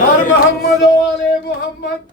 ہر محمد و آل محمد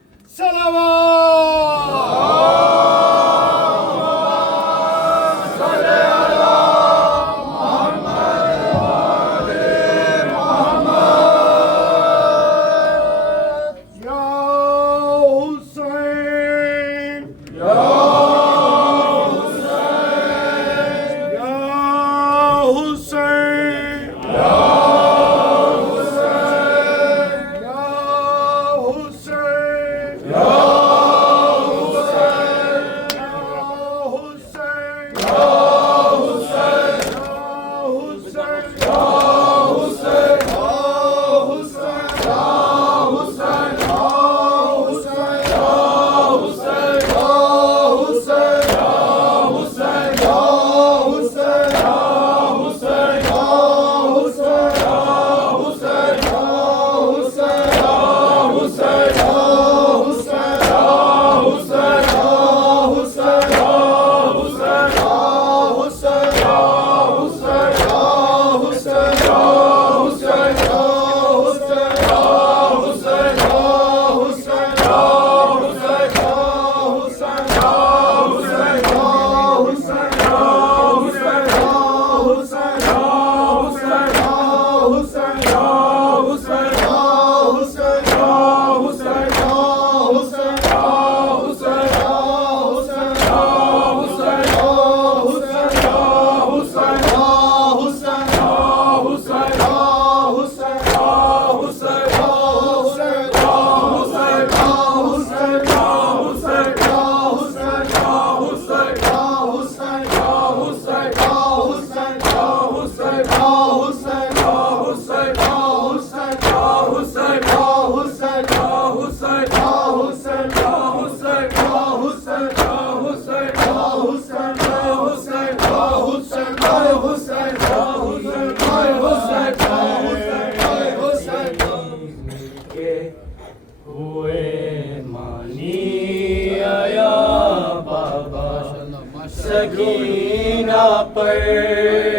سکینہ پر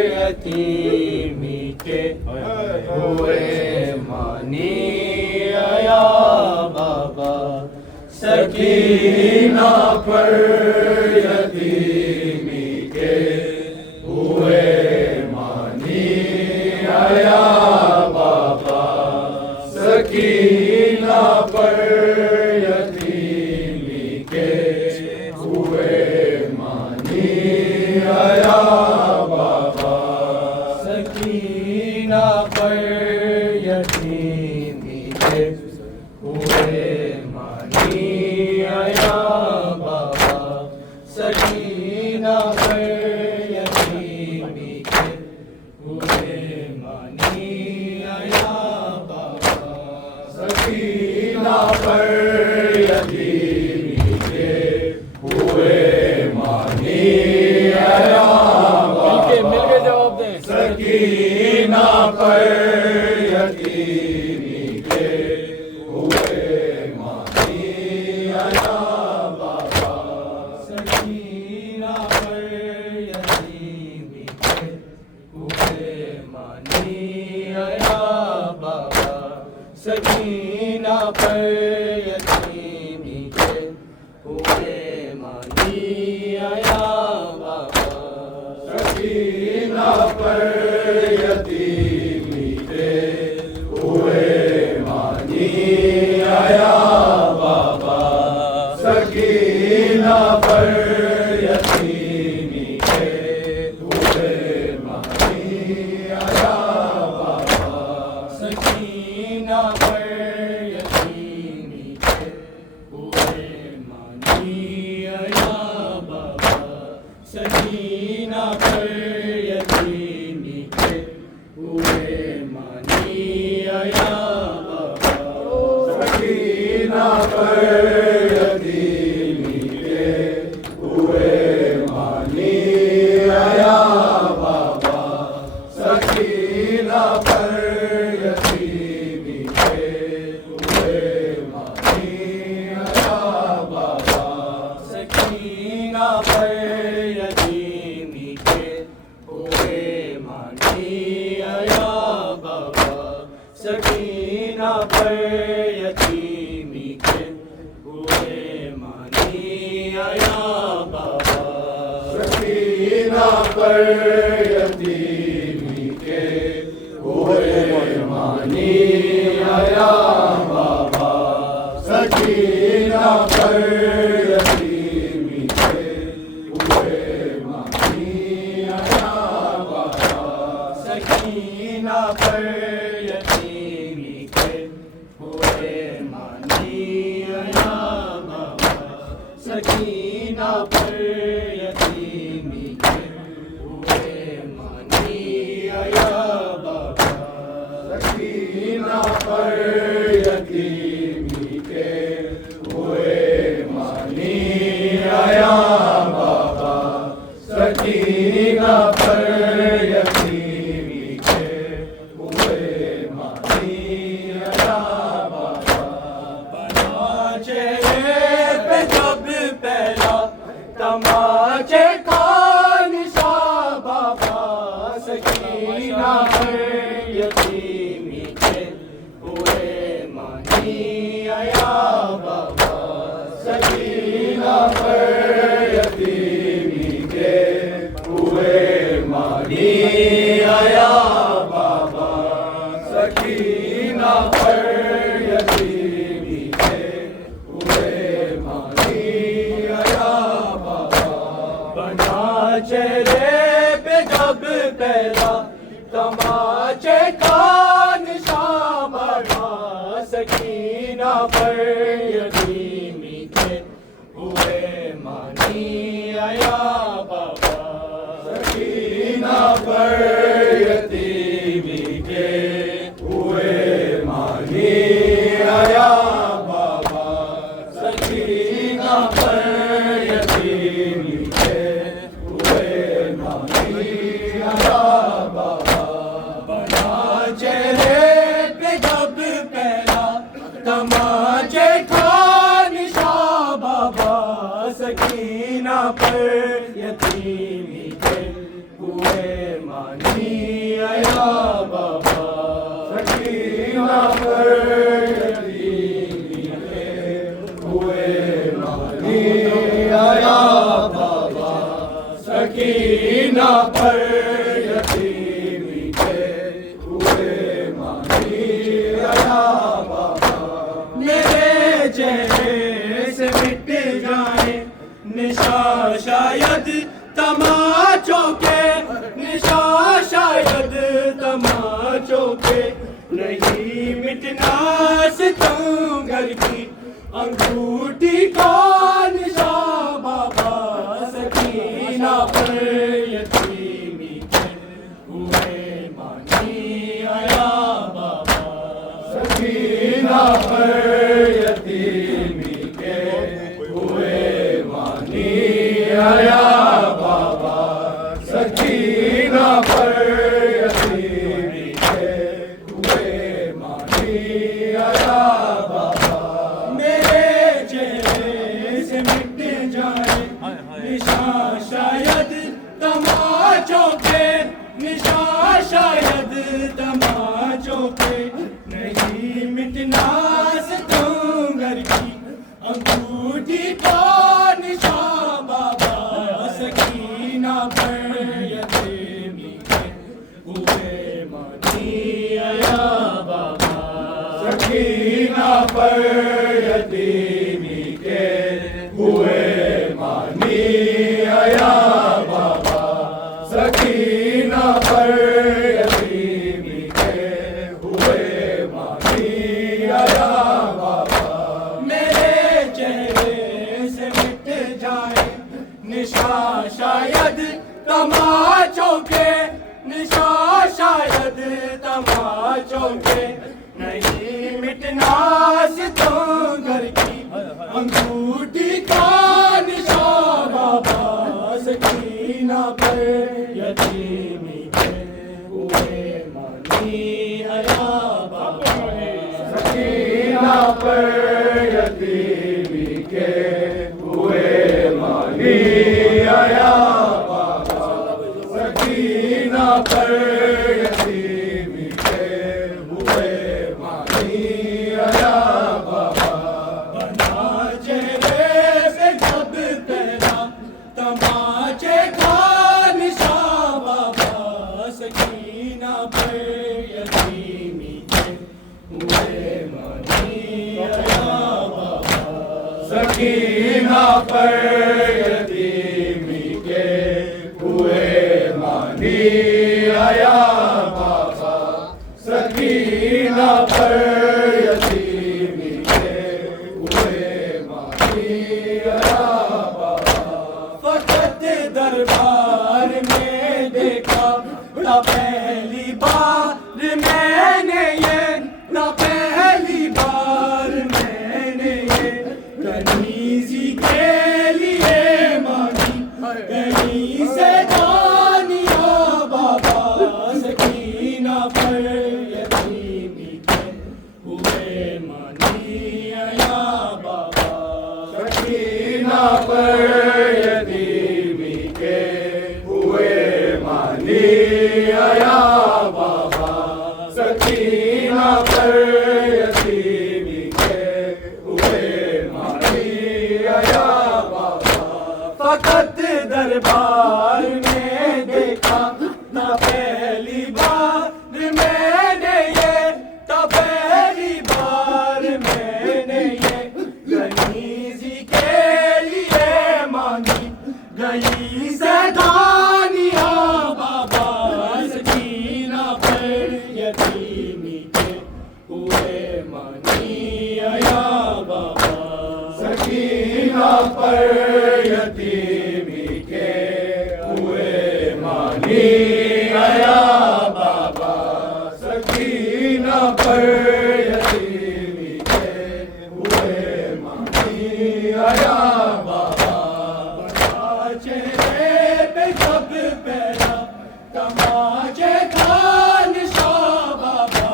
یتیمی کے ہوئے مانی آیا بابا سکینہ پر یتیمی کے ہوئے مانی آیا بابا سکینہ پر یتیمی کے ہوئے آیا بابا سکینہ پر یتیمی کے ہوئے مانی آیا بابا سکینہ پر یتیمی کے ہوئے مانی آیا بابا سکینہ پر یتیمی کے ہوئے مانی سکینہ پر یتیمی کے ہوئے مانی آیا بابا سکینہ پر یتیمی کے ہوئے مانی آیا بابا سکینہ پر یتیمی کے ہوئے مانی آیا بابا سکینہ پر یتیمی کے ہوئے مانی آیا بابا سکینہ پر یتیمی کے ہوئے مانی آیا بابا سکینہ پر یتیمی کے ہوئے مانی آیا بابا سکینہ پر یتیمی کے ہوئے مانی آیا بابا سکینہ پر یتیمی کے ہوئے مانی آیا بابا سکینہ پر یتیمی کے ہوئے مانی آیا بابا سکینہ سکینہ پر یتیمی کے ہوئے مانی آیا بابا سکینہ پر یتیمی کے ہوئے مانی آیا بابا سکینہ پر یتیمی کے ہوئے مانی آیا بابا سکینہ پر یتیمی کے ہوئے مانی آیا بابا سکینہ پر یتیمی کے ہوئے مانی آیا بابا سکینہ پر یتیمی کے ہوئے مانی آیا بابا سکینہ پر یتیمی کے ہوئے مانی آیا بابا سکینہ پر یتیمی کے ہوئے مانی آیا بابا بنا چہرے پہ جب پہلا تماچے کا نشان بابا سکینہ پر یتیمی کے ہوئے مانی آیا بابا سکینہ پر یتیمی کے ہوئے مانی آیا بابا سکینہ پر یتیمی کے ہوئے مانی آیا بابا بنا چہرے پہ جب پہلا تماچے کا نشان بابا سکینہ پر یتیمی کے ہوئے مانی آیا بابا سکینہ پر یتیمی کے ہوئے مانی آیا بابا سکینہ پر یتیمی کے ہوئے مانی آیا بابا بنا چہرے پہ جب پہلا تماچے کا نشان بابا سکینہ پر یتیمی کے ہوئے مانی آیا بابا سکینہ پر یتیمی کے ہوئے مانی آیا بابا سکینہ پر یتیمی کے ہوئے مانی آیا بابا میرے چہرے سے مٹ جائیں نشان شاید تماچوں کے نشان شاید تماچوں کے نہیں مٹنا ستم گھر کی انگوٹھی کا نشان بابا سکینہ پر یتیمی کے ہوئے مانی آیا بابا سکینہ پر یتیمی کے ہوئے مانی آیا بابا سکینہ پر یتیمی کے ہوئے مانی آیا بابا میرے چہرے سے مٹ جائے نشان شاید تماچوں کے نشان شاید تماچوں کے نہیں مٹنا ستم گھر کی انگوٹھی کا نشان بابا سکینہ پر یتیمی کے ہوئے مانی آیا بابا سکینہ پر یتیمی کے ہوئے مانی آیا بابا سکینہ پر یتیمی کے ہوئے مانی آیا بابا میرے چہرے سے مٹ جائے نشان شاید تماچوں کے نشان شاید تماچوں کے نہیں مٹنا ستم گھر کی انگوٹھی کا نشان بابا سکینہ پر یتیمی کے ہوئے مانی آیا بابا سکینہ پر یتیمی کے ہوئے مانی آیا بابا سکینہ پر یتیمی کے ہوئے مانی آیا بابا بنا چہرے سے جب تیرا تماچے کا نشان بابا سکینہ پر یتیمی کے ہوئے مانی آیا بابا سکینہ پر یتیمی کے ہوئے مانی آیا بابا سکینہ پر یتیمی کے ہوئے مانی آیا بابا فقط دربار میں دیکھا نہ پہلی بار میں نے یہ نہ پہلی بار میں نے یہ کنیزی کے لیے مانی کہیں سے جانیا بابا سکینہ پر یتیمی کے ہوئے مانی آیا بابا سکینہ پر یتیمی کے ہوئے مانی آیا بابا سکینہ پر یتیمی کے ہوئے مانی آیا بابا فقط دربار میں دیکھا نہ پہلی بار میں نے یہ نہ پہلی بار میں نے یہ کنیزی کے لیے مانی گئی سیدانیہ بابا سکینہ پر یتیمی کے ہوئے مانی آیا بابا سکینہ پر یتیمی کے ہوئے مانی آیا بابا سکینہ پر یتیمی کے ہوئے مانی آیا بابا چہرے پہ جب پہلا تماچے کا نشان بابا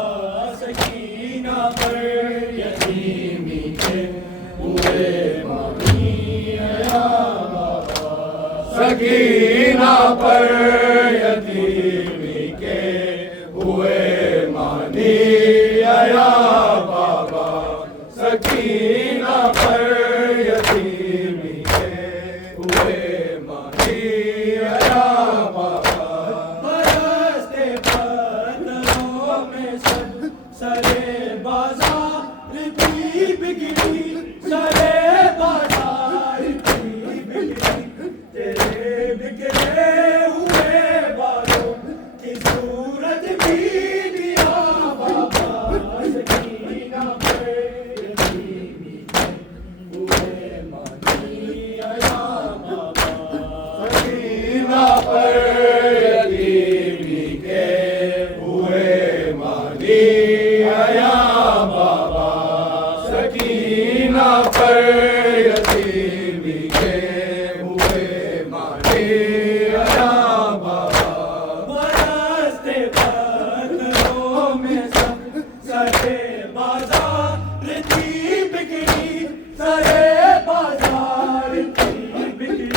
سکینہ پر یتیمی کے ہوئے مانی آیا بابا سکینہ پر یتیمی کے ہوئے مانی آیا بابا سکینہ پر یتیمی کے ہوئے مانی آیا بابا برستے پتھروں میں سرے بازار کی بگڑی سرے بازار کی بگڑی تیرے بگڑے ہوئے بالوں کی صورت بھی دیا بابا سکینہ پر یتیمی کے ہوئے مانی آیا بابا سکینہ پر یتیمی کے ہوئے مانی آیا بابا سکینہ پر یتیمی کے ہوئے مانی آیا بابا برستے پتھروں میں سرے بازار کی بگڑی سرے بازار کی بگڑی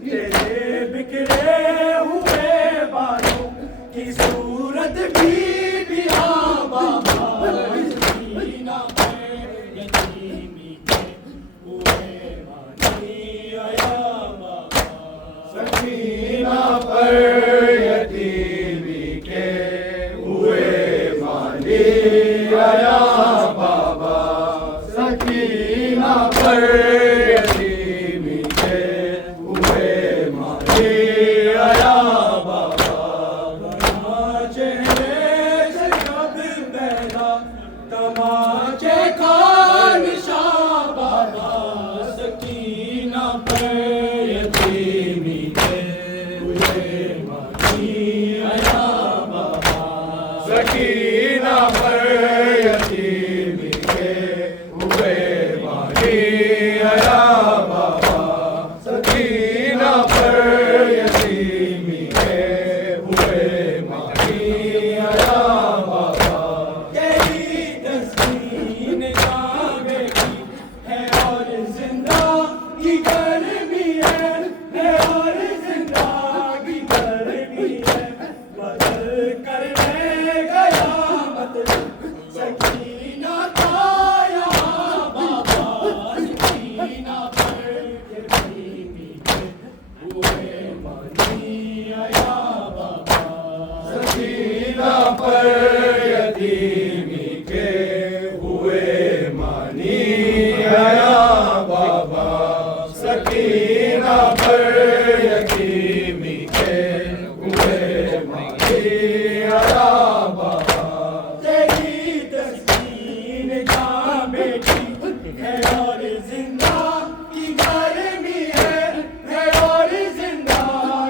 تیرے بگڑے ہوئے بالوں کی صورت بھی دیا بابا سکینہ پر یتیمی کے ہوئے مانی آیا بابا سکینہ پر یتیمی کے ہوئے مانی آیا بابا سکینہ پر یتیمی کے ہوئے مانی آیا بابا چہرے سے جب پہلا تماچے کا نشان بابا سکینہ پر یتیمی کے ہوئے مانی آیا بابا سکینہ پر یتیمی کے ہوئے مانی آیا بابا سکینہ پر یتیمی کے ہوئے مانی آیا بابا تیری تسکین جاوے کی ہے اور زندہ کی گرمی ہے ہوئے مانی آیا بابا سکینہ پر یتیمی کے ہوئے مانی آیا بابا سکینہ پر یتیمی کے ہوئے مانی آیا بابا تیری تسکین جہاں بیٹی ہے اور زندہ کی گرمی ہے اور زندہ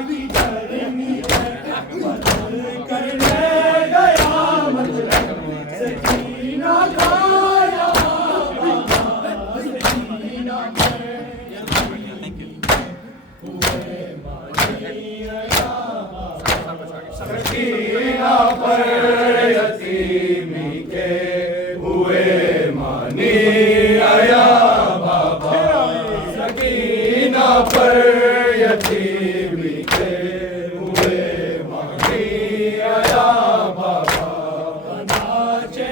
کی گرمی ہے بدل کر لے گیا مطلب سکینہ کا یہاں سکینہ پر ہوئے مانی آیا سکینہ پر یتیمی کے ہوئے مانی آیا بابا سکینہ پر یتیمی کے ہوئے مانی آیا بابا تماچے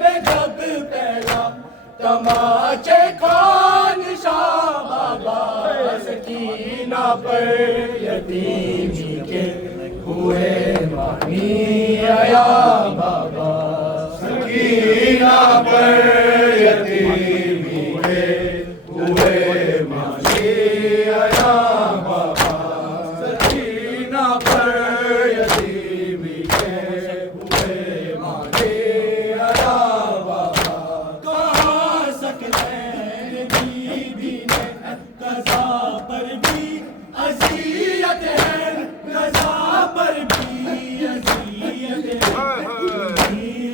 پہ جب پہلا تماچے کا نشاں بابا سکینہ پر یتیمی کے ہوئے مانی آیا بابا سکینہ پر یتیمی کے ہوئے مانی آیا بابا سکینہ پر یتیمی کے ہوئے مانی آیا بابا کہاں سکلین بی بی نے قضا پر بھی اذیت ہے قضا پر بھی اذیت ہے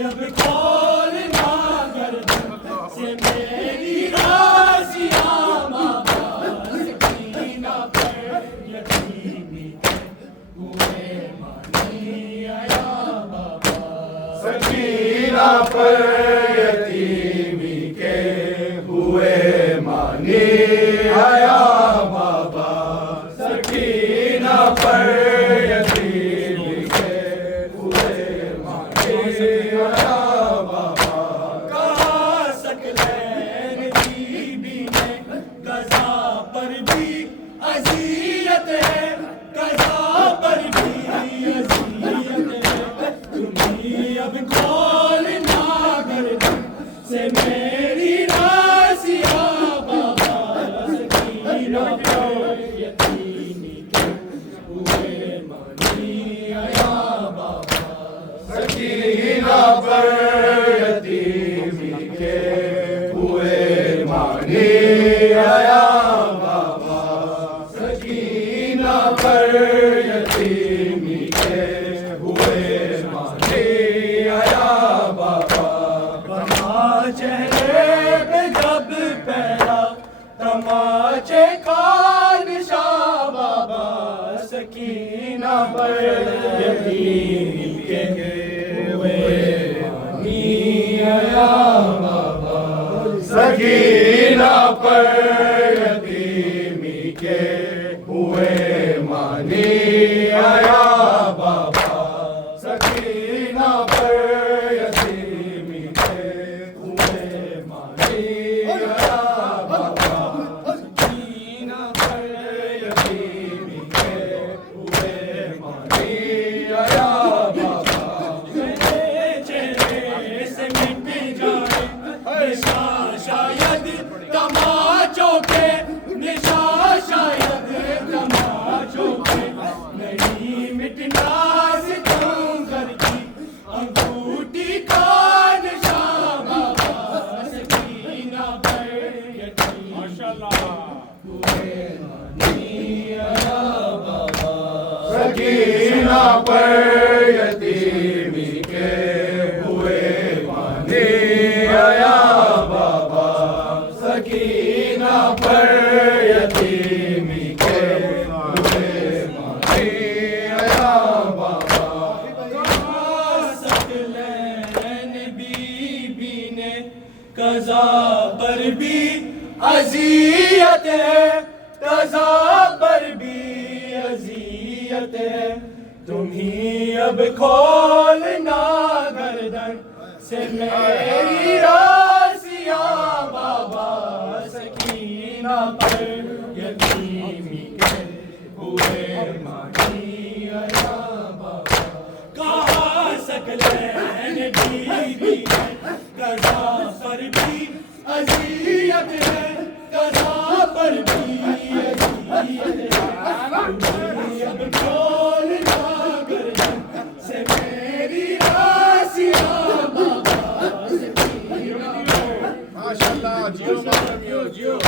اب کھولنا گردن سے میری راسیاں بابا سکینہ پر یتیمی ہوئے مانی آیا بابا سکینہ پر یتیمی کے ہوئے مانی آیا بابا سکینہ پر یتیمی کے ہوئے مانی آیا بابا کہاں سکلین بی بی نے قضا پر بھی اذیت ہے قضا پر بھی اذیت ہے تمہیں اب کھولنا گردن سے میری راسیاں بابا سکینہ پر یتیمی کے ہوئے مانی آیا بابا سکینہ پر یتیمی کے ہوئے مانی آیا بابا سکینہ پر یتیمی کے ہوئے مانی آیا بابا چہرے پہ جب پہلا تماچے کا نشاں بابا سکینہ پر یتیم کے ہوئے مانی آیا بابا سکینہ پر یتیمی کے ہوئے مانی آیا بابا سکینہ پر یتیمی کے ہوئے مانی آیا بابا سکینہ پر یتیمی کے ہوئے مانی آیا بابا چہرے سے مٹ جائے نشاں شاید تماچوں کے نشاں شاید تماچوں کے نہیں مٹنا ستم گھر کی انگوٹھی کا نشاں بابا سکینہ پر یتیم ہوئے مانی آیا بابا سکینہ پر یتیمی کے ہوئے مانی آیا بابا سکینہ پر یتیمی کے ہوئے مانی آیا بابا سکلین بی بی نے قضا پر بھی اذیت ہے قضا پر بھی اذیت ہے تمہیں اب کھولنا گردن سے میری راسیاں بابا سکینہ پر یتیمی کے ہوئے مانی آیا بابا کہا ثقلین بی بی نے قضا پر بھی اذیت ہے قضا پر بھی اذیت ہے اب ڈولنا گردن سے میری آسیہ بابا ماشاءاللہ جیو ماشاءاللہ جیو